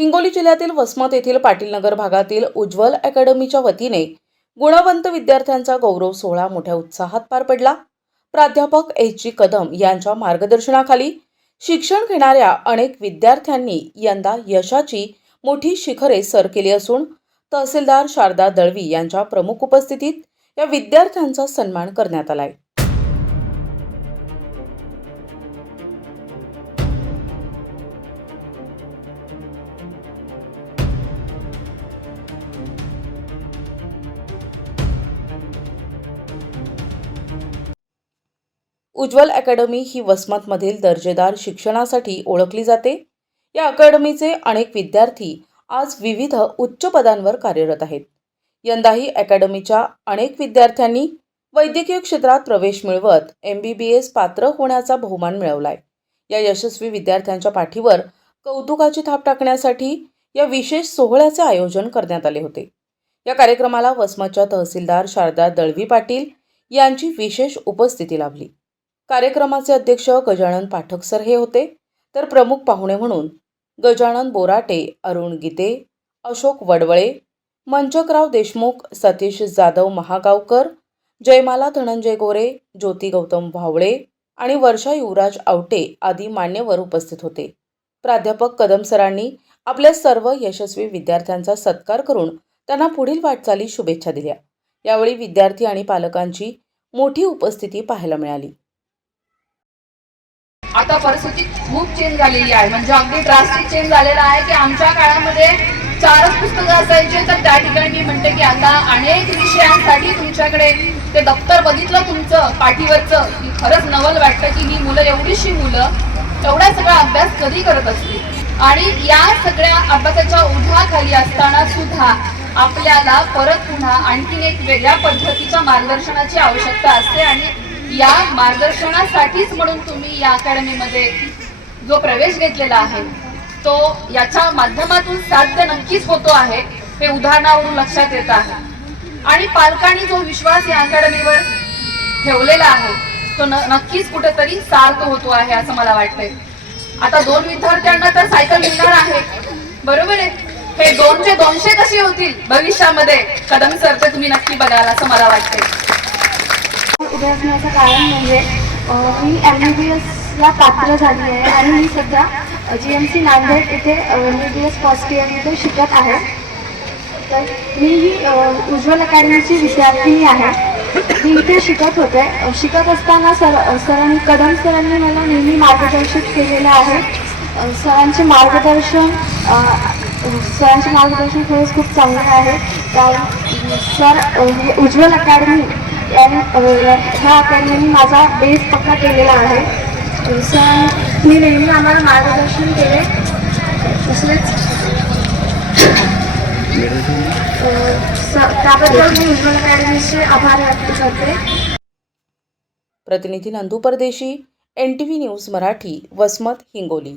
हिंगोली जिल्ह्यातील वसमत येथील पाटील नगर भागातील उज्ज्वल अकॅडमीच्या वतीने गुणवंत विद्यार्थ्यांचा गौरव सोहळा मोठ्या उत्साहात पार पडला। प्राध्यापक एच.जी. कदम यांच्या मार्गदर्शनाखाली शिक्षण घेणाऱ्या अनेक विद्यार्थ्यांनी यंदा यशाची मोठी शिखरे सर केली असून तहसीलदार शारदा दळवी यांच्या प्रमुख उपस्थितीत या विद्यार्थ्यांचा सन्मान करण्यात आलाय। उज्ज्वल अकॅडमी ही वसमतमधील दर्जेदार शिक्षणासाठी ओळखली जाते। या अकॅडमीचे अनेक विद्यार्थी आज विविध उच्च पदांवर कार्यरत आहेत। यंदाही अकॅडमीच्या अनेक विद्यार्थ्यांनी वैद्यकीय क्षेत्रात प्रवेश मिळवत MBBS पात्र होण्याचा बहुमान मिळवलाय। या यशस्वी विद्यार्थ्यांच्या पाठीवर कौतुकाची थाप टाकण्यासाठी या विशेष सोहळ्याचे आयोजन करण्यात आले होते। या कार्यक्रमाला वसमतच्या तहसीलदार शारदा दळवी पाटील यांची विशेष उपस्थिती लाभली। कार्यक्रमाचे अध्यक्ष गजानन पाठक सर हे होते, तर प्रमुख पाहुणे म्हणून गजानन बोराटे, अरुण गीते, अशोक वडवळे, मंचकराव देशमुख, सतीश जाधव महागावकर, जयमाला धनंजय गोरे, ज्योती गौतम भावळे आणि वर्षा युवराज आवटे आदी मान्यवर उपस्थित होते। प्राध्यापक कदम सरांनी आपल्या सर्व यशस्वी विद्यार्थ्यांचा सत्कार करून त्यांना पुढील वाटचालीस शुभेच्छा दिल्या। यावेळी विद्यार्थी आणि पालकांची मोठी उपस्थिती पाहायला मिळाली। आता परिस्थिती खूप चेंज झालेली आहे, म्हणजे अगदी ड्रास्टिक चेंज झालेला आहे की आमच्या काळामध्ये 4च पुस्तकं असायचे, तर त्या ठिकाणी मी म्हणते की आता अनेक विषयांसाठी तुमच्याकडे ते दप्तर बघितलं तुमचं पाठीवरचं की खरंच नवल वाटतं की ही मुलं एवढीशी मुलं एवढा सगळा अभ्यास कधी करत असतील। आणि या सगळ्या अभ्यासाच्या ओझ्याखाली असताना सुद्धा आपल्याला परत पुन्हा आणखीन एक वेगळ्या पद्धतीच्या मार्गदर्शनाची आवश्यकता असते आणि या मार्गदर्शनासाठीच म्हणून तुम्ही या अकॅडमीमध्ये जो प्रवेश घेतलेला आहे तो याच्या माध्यमातून साध्य नक्कीच होतो आहे, हे उदाहरणावरून लक्षात येत आहे। आणि पालकांनी जो विश्वास या अकॅडमीवर ठेवलेला आहे तो नक्कीच कुठेतरी सार्थ होतो आहे असं मला वाटतंय। आता 2 विद्यार्थ्यांना तर सायकल मिळणार आहे, बरोबर आहे। हे 2चे 200 कसे होतील भविष्यामध्ये, कदम सर ते तुम्ही नक्की बघाल असं मला वाटतंय। उभे असण्याचं कारण म्हणजे मी MBBSला पात्र झाली आहे आणि मी सध्या GMC नांदेड येथे MBBS फर्स्ट इयरमध्ये शिकत आहे। तर मी ही उज्ज्वल अकॅडमीची विद्यार्थिनी आहे। मी इथे शिकत होते। शिकत असताना कदम सरांनी मला नेहमी मार्गदर्शित केलेलं आहे। सरांचे मार्गदर्शन खरंच खूप चांगले आहे। कारण सर उज्ज्वल अकॅडमी ह्या अकॅडमीने माझा बेस पक्का केलेला आहे। सर मी नेहमी आम्हाला मार्गदर्शन केले। तसेच त्याबद्दल मी उज्ज्वल अकॅडमीचे आभार व्यक्त करते। प्रतिनिधी नंदू परदेशी, NTV न्यूज मराठी, वसमत, हिंगोली।